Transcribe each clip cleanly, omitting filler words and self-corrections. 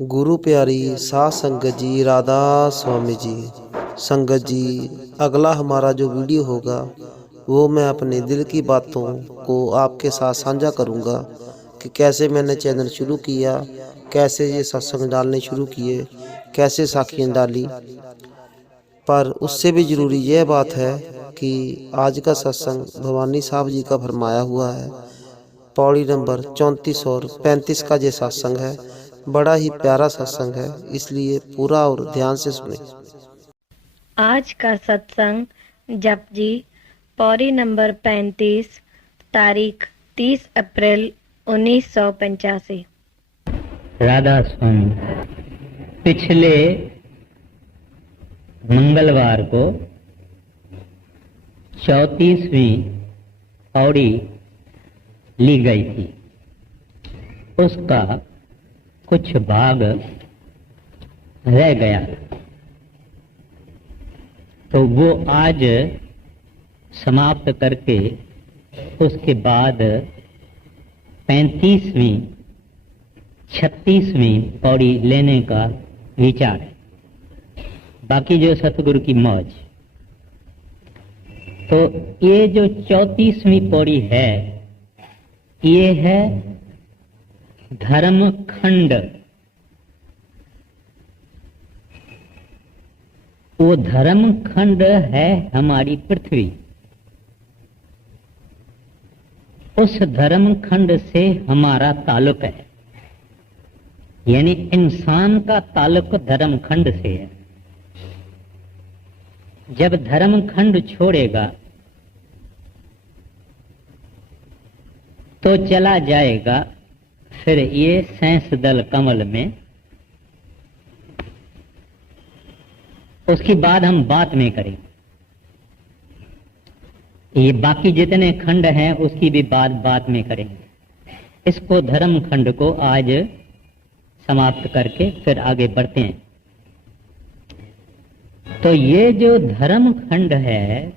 गुरु प्यारी साध संगत जी, राधा स्वामी जी। संगत जी, अगला हमारा जो वीडियो होगा वो मैं अपने दिल की बातों को आपके साथ साझा करूंगा कि कैसे मैंने चैनल शुरू किया, कैसे ये सत्संग डालने शुरू किए, कैसे साखियाँ डाली। पर उससे भी ज़रूरी यह बात है कि आज का सत्संग भवानी साहब जी का फरमाया हुआ है। पौड़ी नंबर 34 और 35 का ये सत्संग है। बड़ा ही प्यारा सत्संग है, इसलिए पूरा और ध्यान से सुने। आज का सत्संग जपजी पौड़ी नंबर 35, तारीख 30 अप्रैल 1985। राधा स्वामी पिछले मंगलवार को 34वीं पौड़ी ली गई थी। उसका कुछ भाग रह गया, तो वो आज समाप्त करके उसके बाद 35वीं 36वीं पौड़ी लेने का विचार है। बाकी जो सतगुरु की मौज। तो ये जो 34वीं पौड़ी है, ये है धर्म खंड। वो धर्म खंड है हमारी पृथ्वी। उस धर्म खंड से हमारा ताल्लुक है, यानी इंसान का ताल्लुक धर्म खंड से है। जब धर्म खंड छोड़ेगा तो चला जाएगा फिर ये सैंस दल कमल में। उसकी बात हम बाद में करेंगे। ये बाकी जितने खंड हैं उसकी भी बात बाद में करेंगे। इसको धर्म खंड को आज समाप्त करके फिर आगे बढ़ते हैं। तो ये जो धर्म खंड है,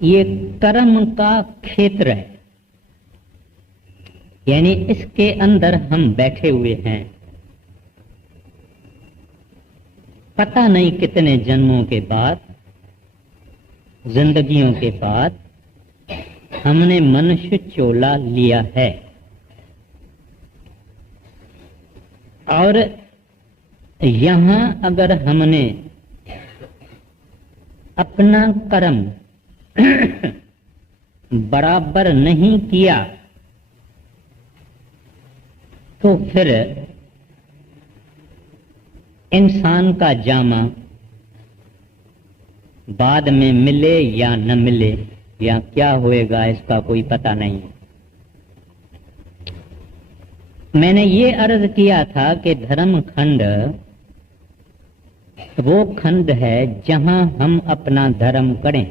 ये कर्म का क्षेत्र है, यानी इसके अंदर हम बैठे हुए हैं। पता नहीं कितने जन्मों के बाद, जिंदगियों के बाद हमने मनुष्य चोला लिया है। और यहां अगर हमने अपना कर्म बराबर नहीं किया तो फिर इंसान का जामा बाद में मिले या न मिले या क्या होएगा इसका कोई पता नहीं। मैंने ये अर्ज किया था कि धर्म खंड वो खंड है जहां हम अपना धर्म करें।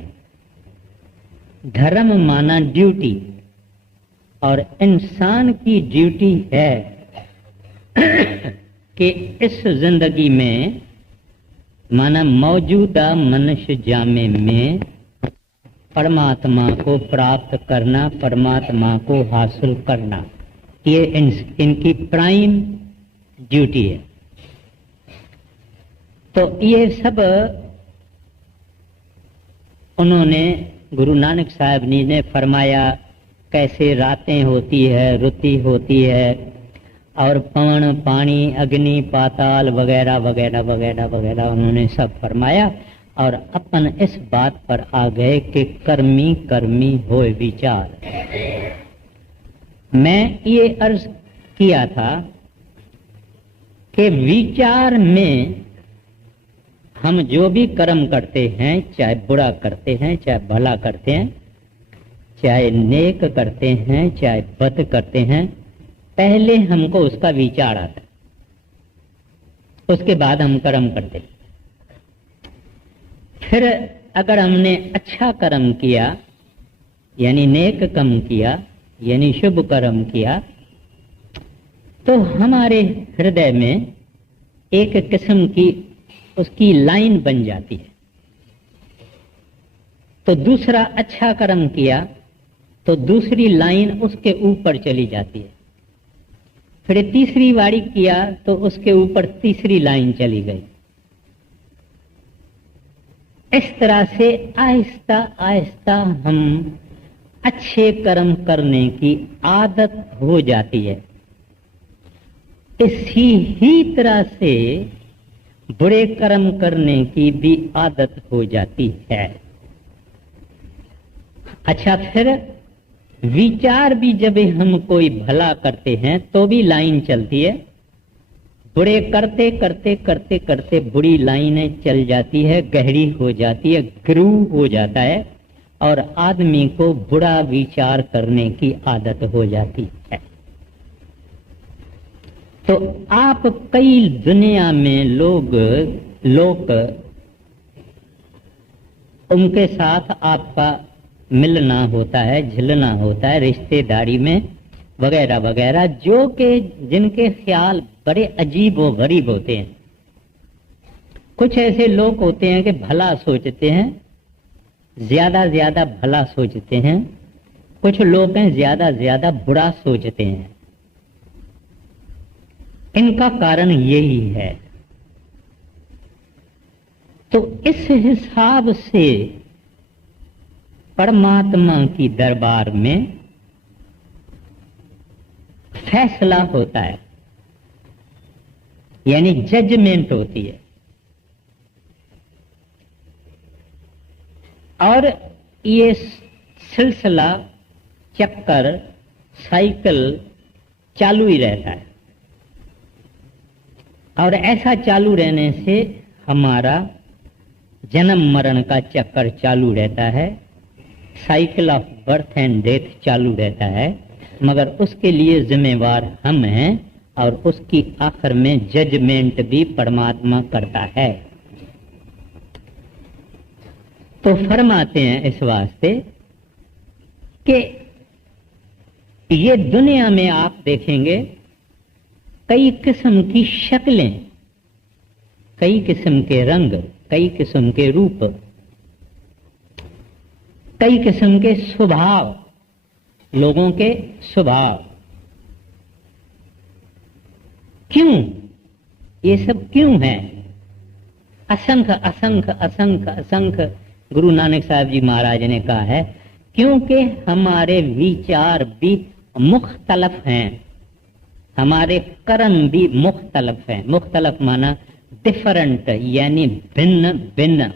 धर्म माना ड्यूटी, और इंसान की ड्यूटी है कि इस जिंदगी में माना मौजूदा मनुष्य जामे में परमात्मा को प्राप्त करना, परमात्मा को हासिल करना, ये इनकी प्राइम ड्यूटी है। तो ये सब उन्होंने गुरु नानक साहब जी ने फरमाया। कैसे रातें होती है, रुति होती है, और पवन, पानी, अग्नि, पाताल वगैरह वगैरह वगैरह वगैरह उन्होंने सब फरमाया। और अपन इस बात पर आ गए कि कर्मी कर्मी होए विचार। मैं ये अर्ज किया था कि विचार में हम जो भी कर्म करते हैं, चाहे बुरा करते हैं, चाहे भला करते हैं, चाहे नेक करते हैं, चाहे बद करते हैं, पहले हमको उसका विचार आता है, उसके बाद हम कर्म करते हैं। फिर अगर हमने अच्छा कर्म किया, यानी नेक कर्म किया, यानी शुभ कर्म किया, तो हमारे हृदय में एक किस्म की उसकी लाइन बन जाती है। तो दूसरा अच्छा कर्म किया तो दूसरी लाइन उसके ऊपर चली जाती है। फिर तीसरी बारी किया तो उसके ऊपर तीसरी लाइन चली गई। इस तरह से आहिस्ता आहिस्ता हम अच्छे कर्म करने की आदत हो जाती है। इसी ही तरह से बुरे कर्म करने की भी आदत हो जाती है। अच्छा, फिर विचार भी जब हम कोई भला करते हैं तो भी लाइन चलती है। बुरे करते करते करते करते बुरी लाइनें चल जाती है, गहरी हो जाती है, ग्रूव हो जाता है और आदमी को बुरा विचार करने की आदत हो जाती है। तो आप कई दुनिया में लोग उनके साथ आपका मिलना होता है, झिलना होता है रिश्तेदारी में वगैरह वगैरह, जो कि जिनके ख्याल बड़े अजीब व गरीब होते हैं। कुछ ऐसे लोग होते हैं कि भला सोचते हैं, ज्यादा भला सोचते हैं। कुछ लोग हैं ज्यादा बुरा सोचते हैं। इनका कारण यही है। तो इस हिसाब से परमात्मा की दरबार में फैसला होता है, यानी जजमेंट होती है। और ये सिलसिला, चक्कर, साइकिल चालू ही रहता है। और ऐसा चालू रहने से हमारा जन्म मरण का चक्कर चालू रहता है, cycle of birth and death चालू रहता है। मगर उसके लिए जिम्मेवार हम हैं और उसकी आखिर में जजमेंट भी परमात्मा करता है। तो फरमाते हैं इस वास्ते कि ये दुनिया में आप देखेंगे कई किस्म की शक्लें, कई किस्म के रंग, कई किस्म के रूप, कई किस्म के स्वभाव, लोगों के स्वभाव। क्यों ये सब क्यों है? असंख्य असंख्य असंख्य असंख्य गुरु नानक साहब जी महाराज ने कहा है, क्योंकि हमारे विचार भी मुख्तलफ हैं, हमारे कर्म भी मुख्तलफ हैं। मुख्तलफ माना डिफरेंट, यानी भिन्न भिन्न।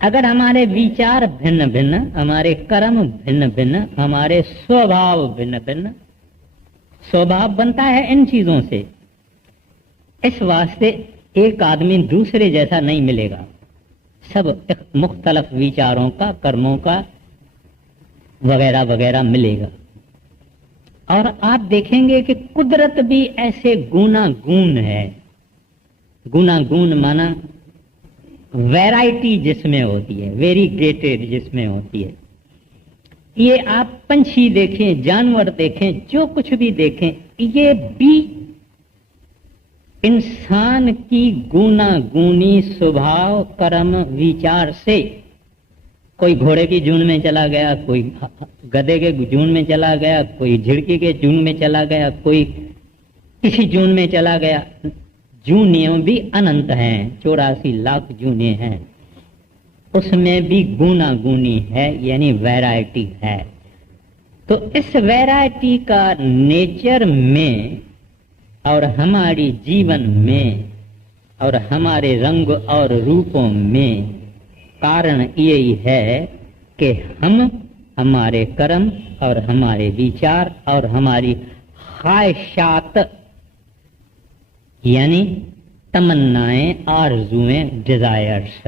अगर हमारे विचार भिन्न भिन्न, हमारे कर्म भिन्न भिन्न, हमारे स्वभाव भिन्न भिन्न, स्वभाव बनता है इन चीजों से। इस वास्ते एक आदमी दूसरे जैसा नहीं मिलेगा, सब मुख्तलफ विचारों का, कर्मों का वगैरह वगैरह मिलेगा। और आप देखेंगे कि कुदरत भी ऐसे गुनागुन है। गुनागुन माना वैरायटी जिसमें होती है, वेरीगेटेड जिसमें होती है। ये आप पंछी देखें, जानवर देखें, जो कुछ भी देखें, ये भी इंसान की गुनागुनी स्वभाव कर्म विचार से, कोई घोड़े की जून में चला गया, कोई गधे के जून में चला गया, कोई झिड़की के जून में चला गया, कोई किसी जून में चला गया। जूनियों भी अनंत हैं, 84 लाख जूने हैं, उसमें भी गुनागुनी है, यानी वैरायटी है। तो इस वैरायटी का नेचर में और हमारी जीवन में और हमारे रंग और रूपों में कारण यही है कि हम, हमारे कर्म और हमारे विचार और हमारी ख्वाहिशात, यानी तमन्नाएं, आरजुएं, डिजायर्स,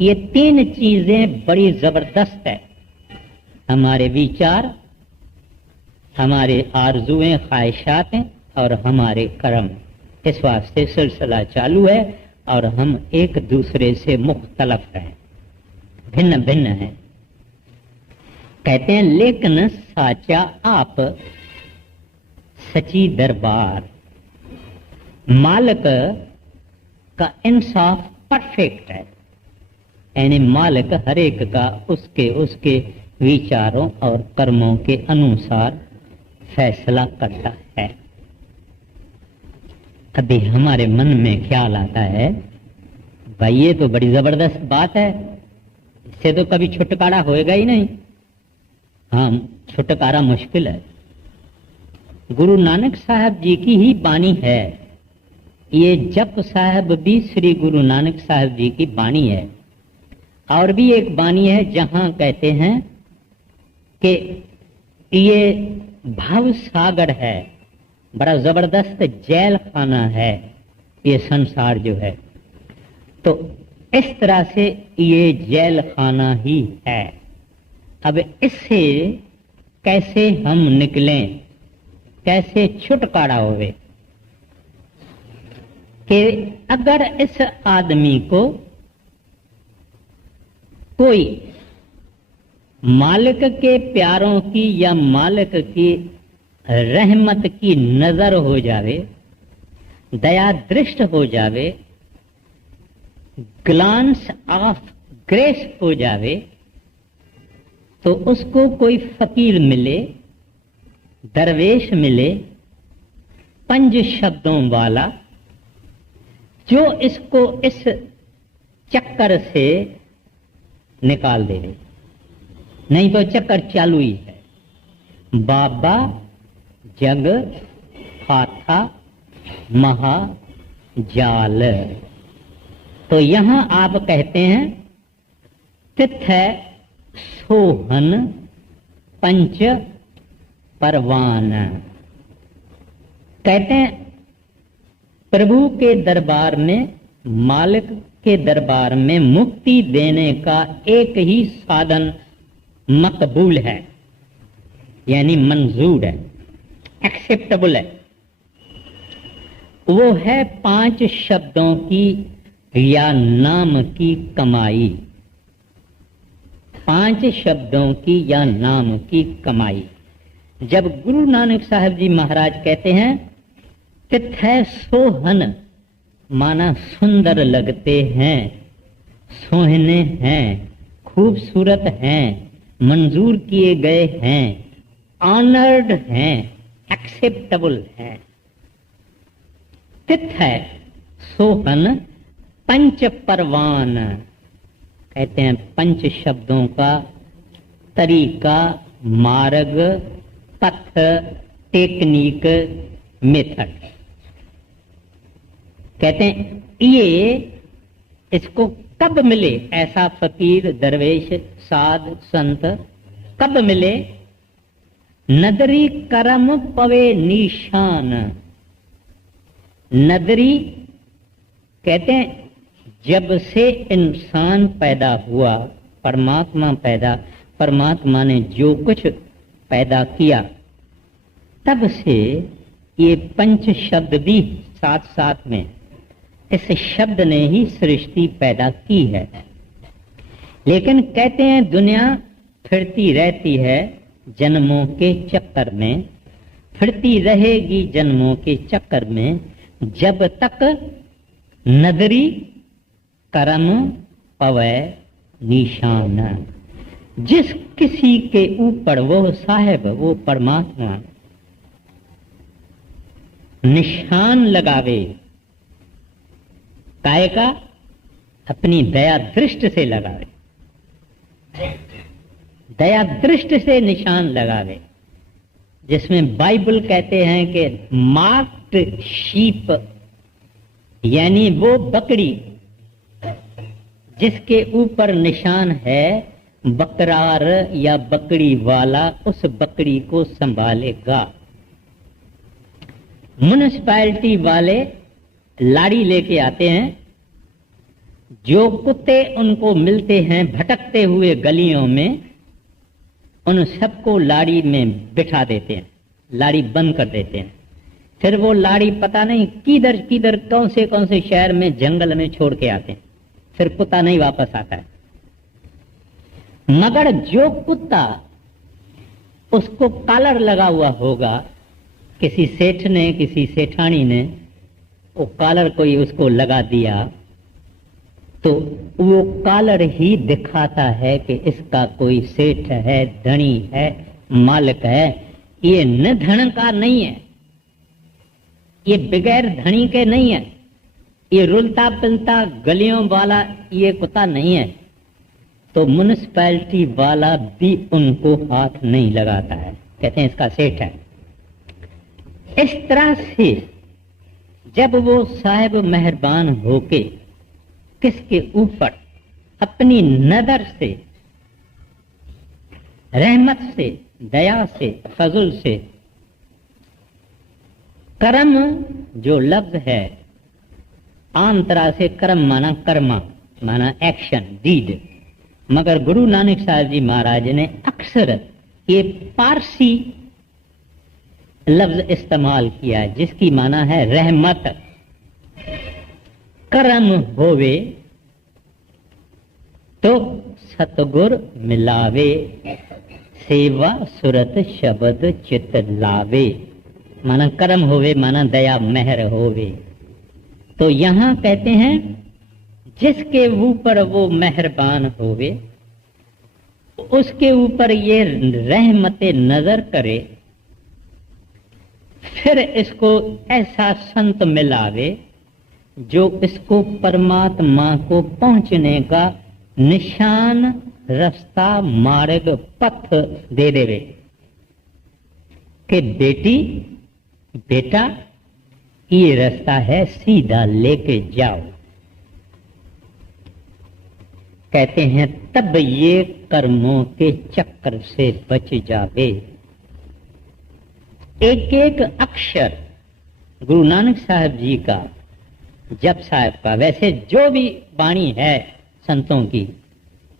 ये तीन चीजें बड़ी जबरदस्त है। हमारे विचार, हमारे आरजुएं, ख्वाहिशातें और हमारे कर्म। इस वास्ते सिलसिला चालू है और हम एक दूसरे से मुख्तलफ हैं, भिन्न भिन्न हैं। कहते हैं लेकिन साचा आप सची दरबार, मालिक का इंसाफ परफेक्ट है, यानी मालिक हर एक का उसके उसके विचारों और कर्मों के अनुसार फैसला करता है। अभी हमारे मन में ख्याल आता है, भाई ये तो बड़ी जबरदस्त बात है, इससे तो कभी छुटकारा होएगा ही नहीं। हाँ, छुटकारा मुश्किल है। गुरु नानक साहब जी की ही बानी है। ये जप साहब भी श्री गुरु नानक साहब जी की बानी है। और भी एक बानी है जहां कहते हैं कि ये भाव सागर है, बड़ा जबरदस्त जेल खाना है ये संसार जो है। तो इस तरह से ये जेल खाना ही है। अब इससे कैसे हम निकलें, कैसे छुटकारा होवे? कि अगर इस आदमी को कोई मालिक के प्यारों की या मालिक की रहमत की नजर हो जावे, दया दृष्ट हो जावे, ग्लांस ऑफ ग्रेस हो जावे, तो उसको कोई फकीर मिले, दरवेश मिले, 5 शब्दों वाला, जो इसको इस चक्कर से निकाल दे। नहीं तो चक्कर चालू ही है। बाबा जग फाथा महा जाल। तो यहां आप कहते हैं तिथ सोहन पंच परवान। कहते हैं प्रभु के दरबार में, मालिक के दरबार में मुक्ति देने का एक ही साधन मकबूल है, यानी मंजूर है, एक्सेप्टेबल है। वो है 5 शब्दों की या नाम की कमाई। 5 शब्दों की या नाम की कमाई। जब गुरु नानक साहब जी महाराज कहते हैं तिथै सोहन, माना सुंदर लगते हैं, सोहने हैं, खूबसूरत हैं, मंजूर किए गए हैं, ऑनर्ड हैं, एक्सेप्टेबल हैं। तिथै सोहन पंच परवान। कहते हैं 5 शब्दों का तरीका, मार्ग, पथ, टेक्निक, मेथड। कहते हैं ये इसको कब मिले, ऐसा फकीर, दरवेश, साध, संत कब मिले? नदरी करम पवे निशान। नदरी कहते हैं जब से इंसान पैदा हुआ, परमात्मा ने जो कुछ पैदा किया, तब से ये 5 शब्द भी साथ साथ में, इस शब्द ने ही सृष्टि पैदा की है। लेकिन कहते हैं दुनिया फिरती रहती है जन्मों के चक्कर में, फिरती रहेगी जन्मों के चक्कर में, जब तक नदरी करम पवै निशान। जिस किसी के ऊपर वो साहेब, वो परमात्मा निशान लगावे, काय का? अपनी दया दृष्टि से लगावे, दया दृष्टि से निशान लगावे। जिसमें बाइबल कहते हैं कि मार्क्ड शीप, यानी वो बकरी जिसके ऊपर निशान है, बकरार या बकरी वाला उस बकरी को संभालेगा। म्युनिसिपैलिटी वाले लाड़ी लेके आते हैं, जो कुत्ते उनको मिलते हैं भटकते हुए गलियों में, उन सबको लाड़ी में बिठा देते हैं, लाड़ी बंद कर देते हैं। फिर वो लाड़ी पता नहीं किधर किधर कौन से शहर में, जंगल में छोड़ के आते हैं, फिर कुत्ता नहीं वापस आता है। मगर जो कुत्ता, उसको कॉलर लगा हुआ होगा, किसी सेठ ने, किसी सेठानी ने वो कॉलर कोई उसको लगा दिया, तो वो कॉलर ही दिखाता है कि इसका कोई सेठ है, धनी है, मालिक है। ये न धन का नहीं है, ये बगैर धनी के नहीं है, ये रुलता पिलता गलियों वाला ये कुत्ता नहीं है, तो म्युनिसिपैलिटी वाला भी उनको हाथ नहीं लगाता है, कहते हैं इसका सेठ है। इस तरह से जब वो साहिब मेहरबान होके किसके ऊपर अपनी नजर से, रहमत से, दया से, फजल से, कर्म जो लफ्ज है आम तरह से कर्म माना कर्मा माना एक्शन डीड, मगर गुरु नानक साहब जी महाराज ने अक्सर ये पारसी लफ्ज इस्तेमाल किया जिसकी माना है रहमत। कर्म होवे तो सतगुर मिलावे, सेवा सुरत शब्द चित लावे, माना कर्म होवे माना दया मेहर होवे। तो यहां कहते हैं जिसके ऊपर वो मेहरबान होवे उसके ऊपर ये रहमते नजर करे, फिर इसको ऐसा संत मिलावे जो इसको परमात्मा को पहुंचने का निशान, रास्ता, मार्ग, पथ दे देवे कि बेटी बेटा ये रास्ता है, सीधा लेके जाओ। कहते हैं तब ये कर्मों के चक्कर से बच जावे। एक एक अक्षर गुरु नानक साहब जी का, जप साहब का, वैसे जो भी वाणी है संतों की,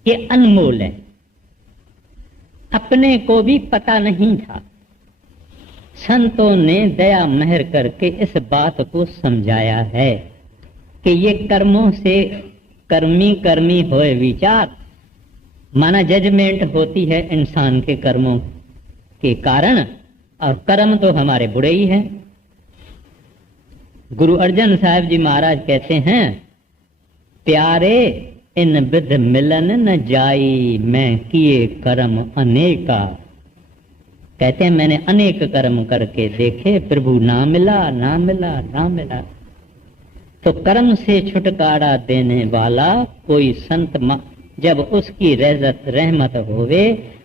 ये अनमोल है। अपने को भी पता नहीं था, संतों ने दया मेहर करके इस बात को समझाया है कि ये कर्मों से कर्मी कर्मी होए विचार, माना जजमेंट होती है इंसान के कर्मों के कारण, और कर्म तो हमारे बुरे ही हैं। गुरु अर्जन साहब जी महाराज कहते हैं प्यारे इन विध मिलन न जाई, मैं किए कर्म अनेका। कहते हैं मैंने अनेक कर्म करके देखे, प्रभु ना मिला ना मिला ना मिला। तो कर्म से छुटकारा देने वाला कोई संत, जब उसकी रज़त रहमत होवे,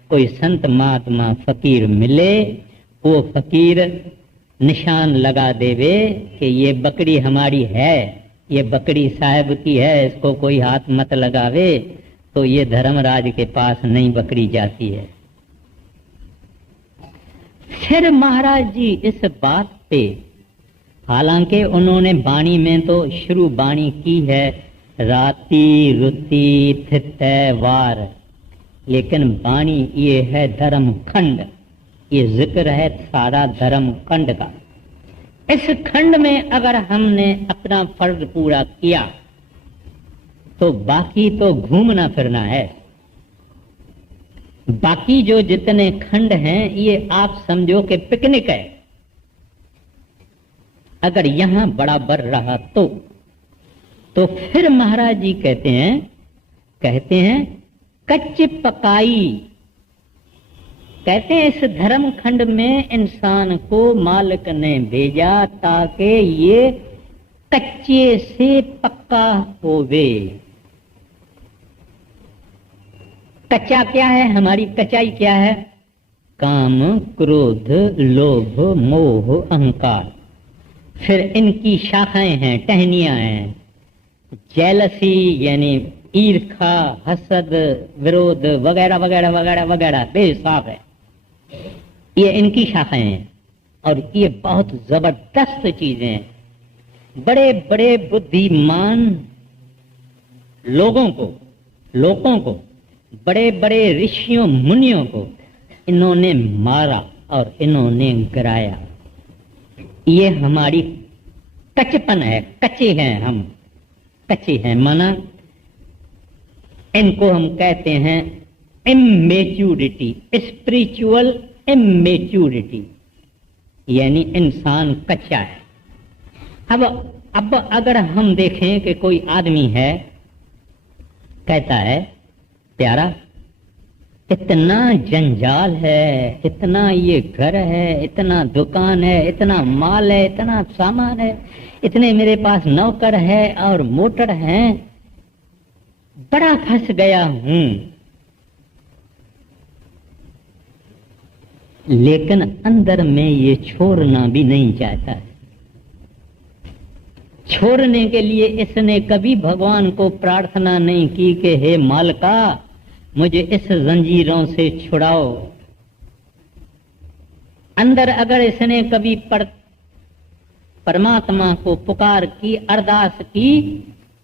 कोई संत महात्मा फकीर मिले, वो फकीर निशान लगा देवे कि ये बकरी हमारी है, ये बकरी साहब की है, इसको कोई हाथ मत लगावे, तो ये धर्मराज के पास नहीं बकरी जाती है। फिर महाराज जी इस बात पे, हालांकि उन्होंने बाणी में तो शुरू बाणी की है राती रुति थित वार, लेकिन बाणी ये है धर्म खंड, ये जिक्र है सारा धर्म खंड का। इस खंड में अगर हमने अपना फर्ज पूरा किया तो बाकी तो घूमना फिरना है। बाकी जो जितने खंड हैं ये आप समझो कि पिकनिक है। अगर यहां बराबर रहा तो फिर महाराज जी कहते हैं कच्च पकाई। कहते हैं इस धर्म खंड में इंसान को मालिक ने भेजा ताकि ये कच्चे से पक्का होवे। कच्चा क्या है? हमारी कच्चाई क्या है? काम, क्रोध, लोभ, मोह, अहंकार। फिर इनकी शाखाएं हैं, टहनियां हैं। जेलसी यानी ईर्खा, हसद, विरोध वगैरह वगैरह वगैरह वगैरह बेहिसाब है। ये इनकी शाखाएं हैं और ये बहुत जबरदस्त चीजें हैं। बड़े बड़े बुद्धिमान लोगों को बड़े बड़े ऋषियों मुनियों को इन्होंने मारा और इन्होंने गिराया। ये हमारी कच्चपन है, कच्चे हैं हम, कच्चे हैं। माना इनको हम कहते हैं इमेच्योरिटी, स्पिरिचुअल इमेच्योरिटी, यानी इंसान कच्चा है। अब अगर हम देखें कि कोई आदमी है, कहता है प्यारा इतना जंजाल है, इतना ये घर है, इतना दुकान है, इतना माल है, इतना सामान है, इतने मेरे पास नौकर है और मोटर हैं, बड़ा फंस गया हूं। लेकिन अंदर में ये छोड़ना भी नहीं चाहता है। छोड़ने के लिए इसने कभी भगवान को प्रार्थना नहीं की कि हे मालिका मुझे इस जंजीरों से छुड़ाओ। अंदर अगर इसने कभी परमात्मा को पुकार की, अरदास की,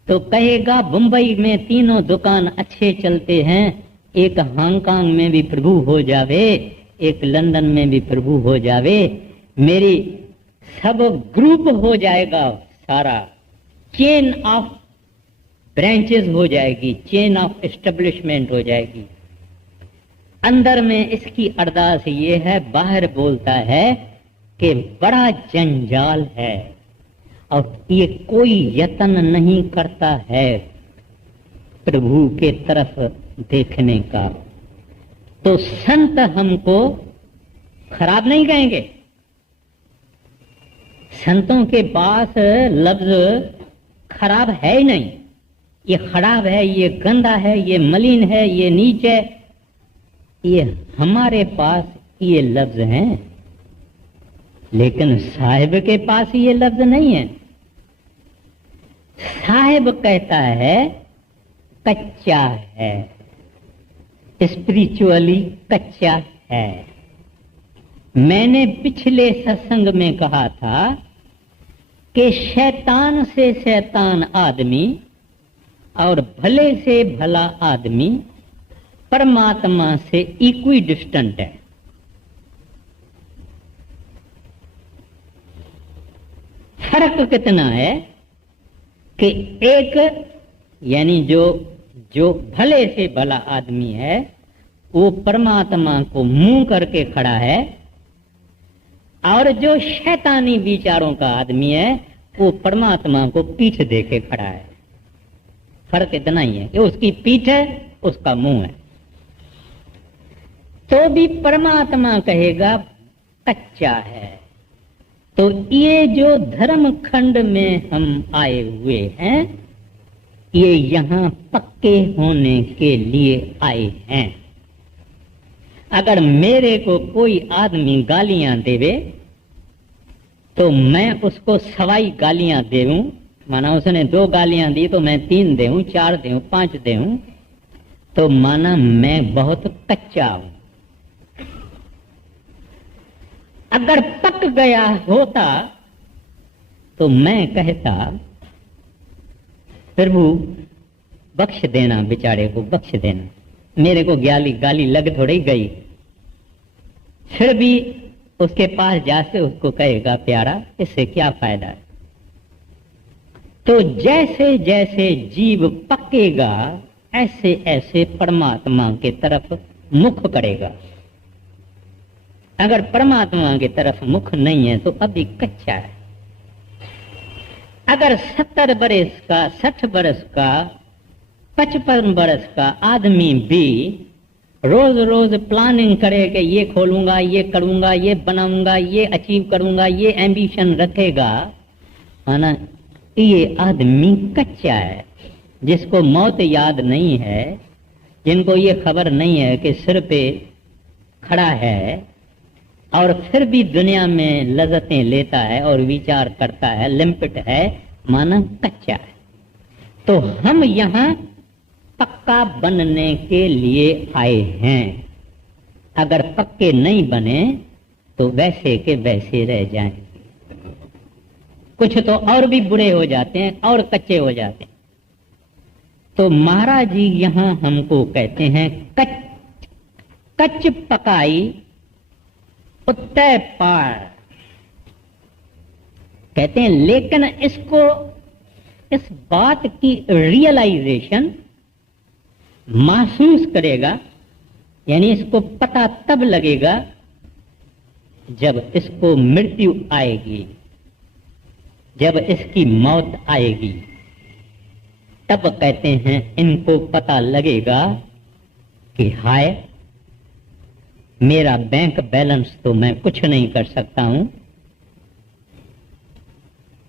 तो कहेगा मुंबई में तीनों दुकान अच्छे चलते हैं, एक हांगकांग में भी प्रभु हो जावे, एक लंदन में भी प्रभु हो जावे, मेरी सब ग्रुप हो जाएगा, सारा चेन ऑफ ब्रांचेस हो जाएगी, चेन ऑफ एस्टेब्लिशमेंट हो जाएगी। अंदर में इसकी अरदास ये है, बाहर बोलता है कि बड़ा जंजाल है और ये कोई यत्न नहीं करता है प्रभु के तरफ देखने का। तो संत हमको खराब नहीं कहेंगे। संतों के पास लफ्ज खराब है ही नहीं। ये खराब है, ये गंदा है, ये मलिन है, ये नीच है, ये हमारे पास ये लफ्ज हैं, लेकिन साहिब के पास ये लफ्ज नहीं है। साहिब कहता है कच्चा है, स्पिरिचुअली कच्चा है। मैंने पिछले सत्संग में कहा था कि शैतान से शैतान आदमी और भले से भला आदमी परमात्मा से इक्वी डिस्टेंट है। फर्क कितना है कि एक यानी जो भले से भला आदमी है वो परमात्मा को मुंह करके खड़ा है, और जो शैतानी विचारों का आदमी है वो परमात्मा को पीठ देके खड़ा है। फर्क इतना ही है कि उसकी पीठ है, उसका मुंह है। तो भी परमात्मा कहेगा कच्चा है। तो ये जो धर्म खंड में हम आए हुए हैं, ये यहाँ पक्के होने के लिए आए हैं। अगर मेरे को कोई आदमी गालियां देवे तो मैं उसको सवाई गालियां देऊं, माना उसने 2 गालियां दी तो मैं 3 देऊं, 4 देऊं, 5 देऊं, तो माना मैं बहुत कच्चा हूं। अगर पक गया होता तो मैं कहता प्रभु बख्श देना, बेचारे को बख्श देना, मेरे को गाली लग थोड़ी गई। फिर भी उसके पास जाके उसको कहेगा प्यारा इससे क्या फायदा है। तो जैसे जैसे जीव पकेगा ऐसे ऐसे परमात्मा के तरफ मुख करेगा। अगर परमात्मा की तरफ मुख नहीं है तो अभी कच्चा है। अगर 70 बरस का, 60 बरस का, 55 बरस का आदमी भी रोज रोज प्लानिंग करे कि ये खोलूंगा, ये करूंगा, ये बनाऊंगा, ये अचीव करूंगा, ये एम्बिशन रखेगा, है ना, ये आदमी कच्चा है। जिसको मौत याद नहीं है, जिनको ये खबर नहीं है कि सिर पे खड़ा है और फिर भी दुनिया में लज्जतें लेता है और विचार करता है, लिम्पिट है, माना कच्चा है। तो हम यहाँ पक्का बनने के लिए आए हैं। अगर पक्के नहीं बने तो वैसे के वैसे रह जाएंगे। कुछ तो और भी बुरे हो जाते हैं और कच्चे हो जाते हैं। तो महाराज जी यहाँ हमको कहते हैं कच्च पकाई उत्तय पार, कहते हैं। लेकिन इसको, इस बात की रियलाइजेशन महसूस करेगा, यानी इसको पता तब लगेगा जब इसको मृत्यु आएगी, जब इसकी मौत आएगी, तब कहते हैं इनको पता लगेगा कि हाय मेरा बैंक बैलेंस तो मैं कुछ नहीं कर सकता हूं,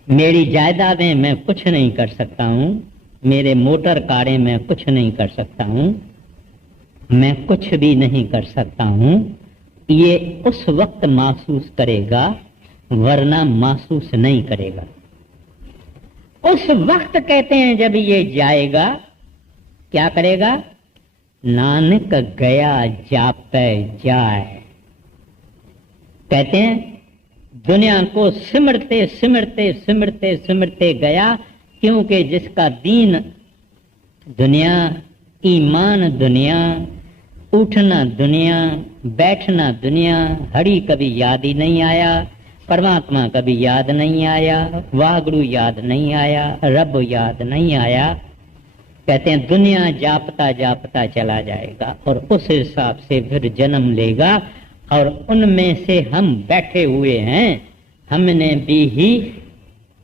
मेरी जायदादें मैं कुछ नहीं कर सकता हूं, मेरे मोटर कारें मैं कुछ नहीं कर सकता हूं, मैं कुछ भी नहीं कर सकता हूं, ये उस वक्त महसूस करेगा, वरना महसूस नहीं करेगा। उस वक्त कहते हैं जब ये जाएगा, क्या करेगा? नानक गया जापै जाए। कहते हैं दुनिया को सिमरते सिमरते सिमरते सिमरते गया, क्योंकि जिसका दीन दुनिया, ईमान दुनिया, उठना दुनिया, बैठना दुनिया, हरि कभी याद ही नहीं आया, परमात्मा कभी याद नहीं आया, वाहगुरु याद नहीं आया, रब याद नहीं आया। कहते हैं दुनिया जापता जापता चला जाएगा और उस हिसाब से फिर जन्म लेगा, और उनमें से हम बैठे हुए हैं, हमने भी ही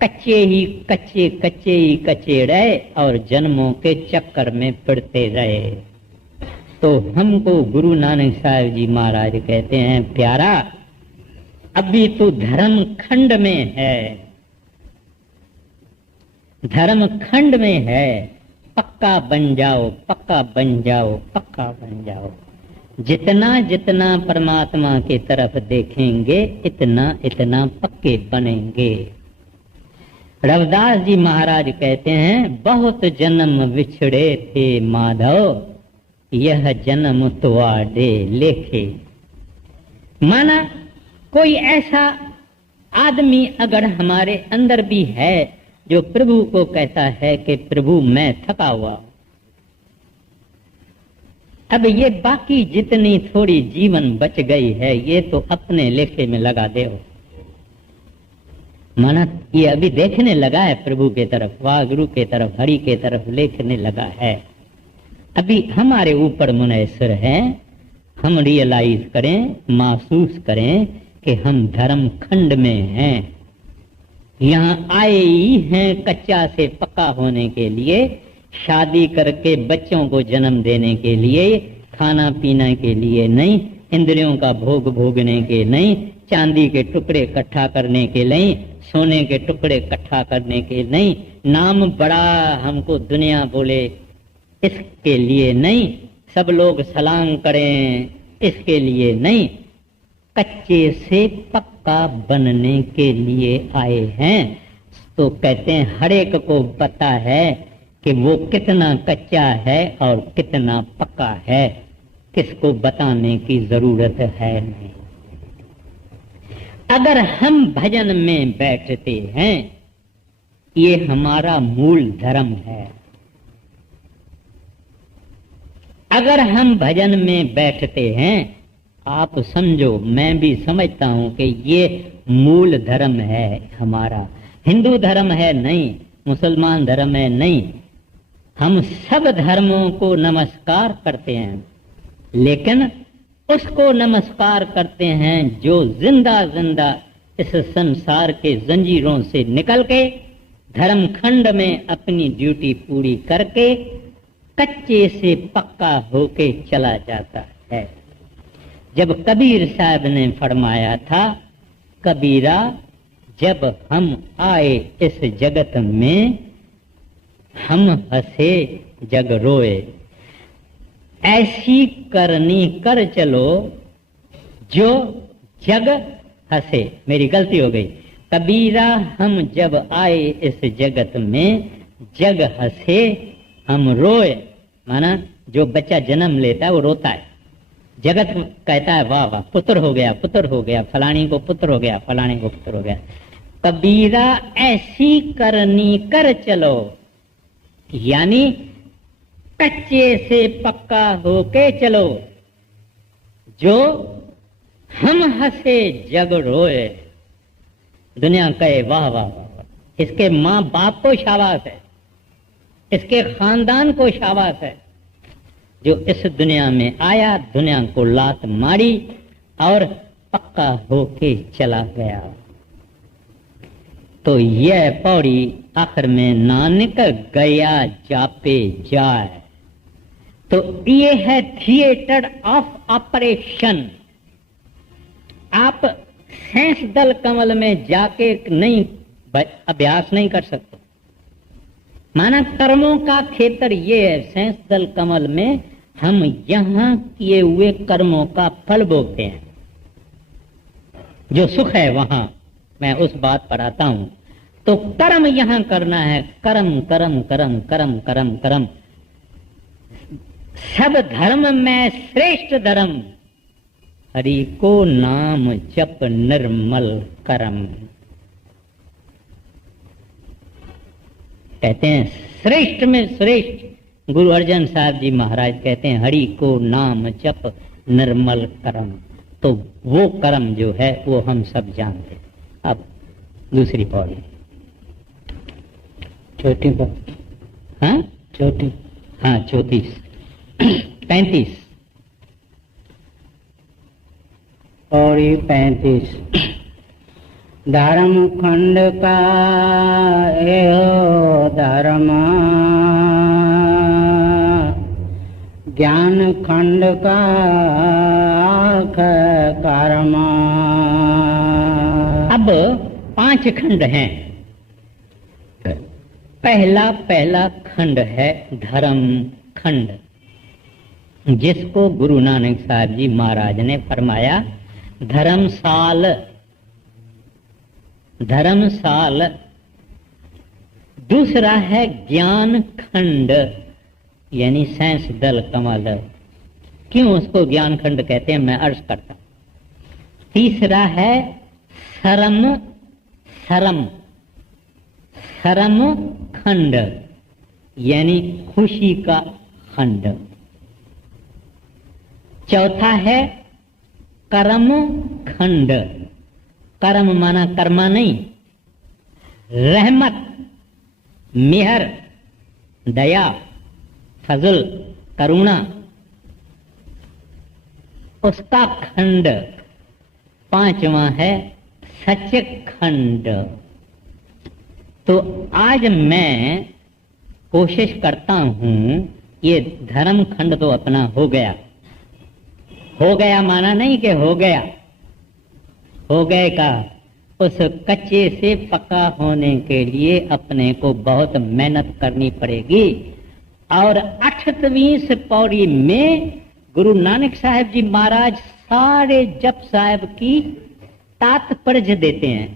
कच्चे रहे और जन्मों के चक्कर में पड़ते रहे। तो हमको गुरु नानक साहब जी महाराज कहते हैं, प्यारा अभी तो धर्म खंड में है, धर्म खंड में है, पक्का बन जाओ, पक्का बन जाओ, पक्का बन जाओ। जितना जितना परमात्मा की तरफ देखेंगे, इतना इतना पक्के बनेंगे। रविदास जी महाराज कहते हैं, बहुत जन्म विछड़े थे माधव, यह जन्म तुआडे लेखे। माना कोई ऐसा आदमी अगर हमारे अंदर भी है जो प्रभु को कहता है कि प्रभु मैं थका हुआ, अब ये बाकी जितनी थोड़ी जीवन बच गई है ये तो अपने लेखे में लगा दे। माना ये अभी देखने लगा है प्रभु के तरफ, वाहगुरु के तरफ, हरि के तरफ लेखने लगा है। अभी हमारे ऊपर मुनैसर है, हम रियलाइज करें, महसूस करें कि हम धर्म खंड में हैं, यहाँ आए ही हैं कच्चा से पक्का होने के लिए, शादी करके बच्चों को जन्म देने के लिए, खाना पीने के लिए नहीं, इंद्रियों का भोग भोगने के नहीं, चांदी के टुकड़े इकट्ठा करने के नहीं, सोने के टुकड़े इकट्ठा करने के नहीं, नाम बड़ा हमको दुनिया बोले इसके लिए नहीं, सब लोग सलाम करें इसके लिए नहीं, कच्चे से पक्का बनने के लिए आए हैं। तो कहते हैं हर एक को पता है कि वो कितना कच्चा है और कितना पक्का है, किसको बताने की जरूरत है नहीं। अगर हम भजन में बैठते हैं, ये हमारा मूल धर्म है। अगर हम भजन में बैठते हैं, आप समझो, मैं भी समझता हूं कि ये मूल धर्म है हमारा। हिंदू धर्म है नहीं, मुसलमान धर्म है नहीं, हम सब धर्मों को नमस्कार करते हैं, लेकिन उसको नमस्कार करते हैं जो जिंदा जिंदा इस संसार के जंजीरों से निकल के धर्म खंड में अपनी ड्यूटी पूरी करके कच्चे से पक्का होके चला जाता है। जब कबीर साहब ने फरमाया था, कबीरा जब हम आए इस जगत में, हम हंसे जग रोए, ऐसी करनी कर चलो जो जग हंसे। मेरी गलती हो गई, कबीरा हम जब आए इस जगत में, जग हंसे हम रोए। माना जो बच्चा जन्म लेता है वो रोता है, जगत कहता है वाह वाह पुत्र हो गया, पुत्र हो गया, फलानी को पुत्र हो गया, फलानी को पुत्र हो गया। कबीरा ऐसी करनी कर चलो, यानी कच्चे से पक्का होके चलो, जो हम हंसे जग रोए। दुनिया कहे वाह वाह वाह, इसके माँ बाप को शाबाश है, इसके खानदान को शाबाश है, जो इस दुनिया में आया, दुनिया को लात मारी और पक्का होके चला गया। तो यह पौड़ी आखिर में नानक गया जापे जाए। तो ये है थिएटर ऑफ ऑपरेशन, आप सेंस दल कमल में जाके नहीं अभ्यास नहीं कर सकते। माना कर्मों का क्षेत्र ये है, सेंस दल कमल में हम यहां किए हुए कर्मों का फल भोगते हैं। जो सुख है वहां मैं उस बात पर आता हूं। तो कर्म यहां करना है, कर्म कर्म कर्म कर्म कर्म कर्म। सब धर्म में श्रेष्ठ धर्म हरि को नाम जप निर्मल कर्म। कहते हैं श्रेष्ठ में श्रेष्ठ गुरु अर्जन साहब जी महाराज कहते हैं हरि को नाम जप निर्मल कर्म। तो वो कर्म जो है वो हम सब जानते हैं। अब दूसरी पौड़ी, छोटी बात, हाँ छोटी, हाँ 34 35 पौड़ी 35। धर्म खंड का एहो धर्म, ज्ञान खंड का कर्म। अब 5 खंड हैं। पहला खंड है धर्म खंड, जिसको गुरु नानक साहब जी महाराज ने फरमाया धर्मसाल। धर्मसाल। दूसरा है ज्ञान खंड, यानी सेंस दल कमल। क्यों उसको ज्ञान खंड कहते हैं मैं अर्ज करता हूं। तीसरा है शरम, शरम शरम खंड, यानी खुशी का खंड। चौथा है कर्म खंड। कर्म माना कर्मा नहीं, रहमत, मेहर, दया, फजल, करुणा, उसका खंड। 5वां है सच खंड। तो आज मैं कोशिश करता हूं, ये धर्म खंड तो अपना हो गया। हो गया माना नहीं कि हो गया, हो गए का। उस कच्चे से पक्का होने के लिए अपने को बहुत मेहनत करनी पड़ेगी। और 28वीं पौड़ी में गुरु नानक साहब जी महाराज सारे जप साहब की तात्पर्य देते हैं,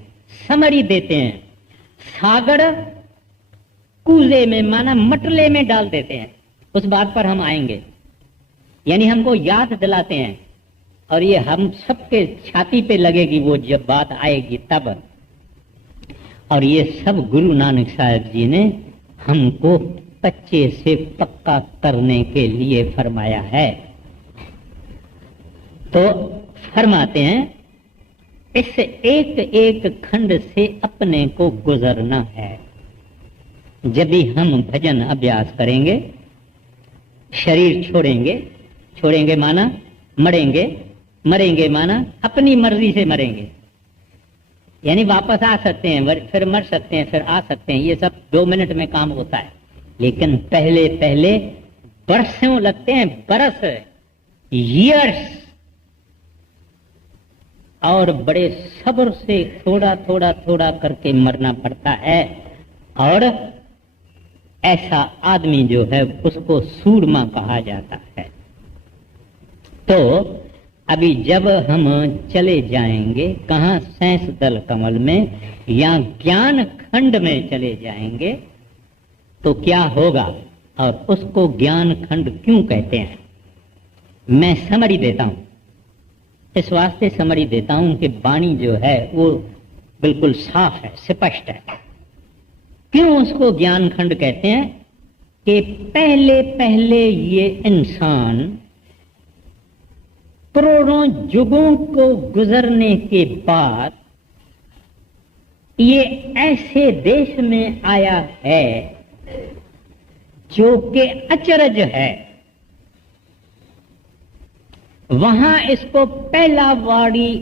समरी देते हैं। सागर कूजे में माना मटले में डाल देते हैं। उस बात पर हम आएंगे, यानी हमको याद दिलाते हैं। और ये हम सबके छाती पे लगेगी वो जब बात आएगी तब। और ये सब गुरु नानक साहब जी ने हमको कच्चे से पक्का करने के लिए फरमाया है। तो फरमाते हैं इस एक एक खंड से अपने को गुजरना है। जब भी हम भजन अभ्यास करेंगे, शरीर छोड़ेंगे, छोड़ेंगे माना मरेंगे, मरेंगे माना अपनी मर्जी से मरेंगे। यानी वापस आ सकते हैं, फिर मर सकते हैं, फिर आ सकते हैं। ये सब 2 मिनट में काम होता है। लेकिन पहले पहले बरसों लगते हैं, बरस, ईयर्स। और बड़े सब्र से थोड़ा थोड़ा थोड़ा करके मरना पड़ता है। और ऐसा आदमी जो है उसको सूरमा कहा जाता है। तो अभी जब हम चले जाएंगे कहाँ, सेंस दल कमल में या ज्ञान खंड में चले जाएंगे तो क्या होगा और उसको ज्ञान खंड क्यों कहते हैं, मैं समरी देता हूं। इस वास्ते समरी देता हूं कि वाणी जो है वो बिल्कुल साफ है, स्पष्ट है। क्यों उसको ज्ञान खंड कहते हैं कि पहले पहले ये इंसान करोड़ों युगों को गुजरने के बाद ये ऐसे देश में आया है जो कि अचरज है। वहां इसको पहला वाड़ी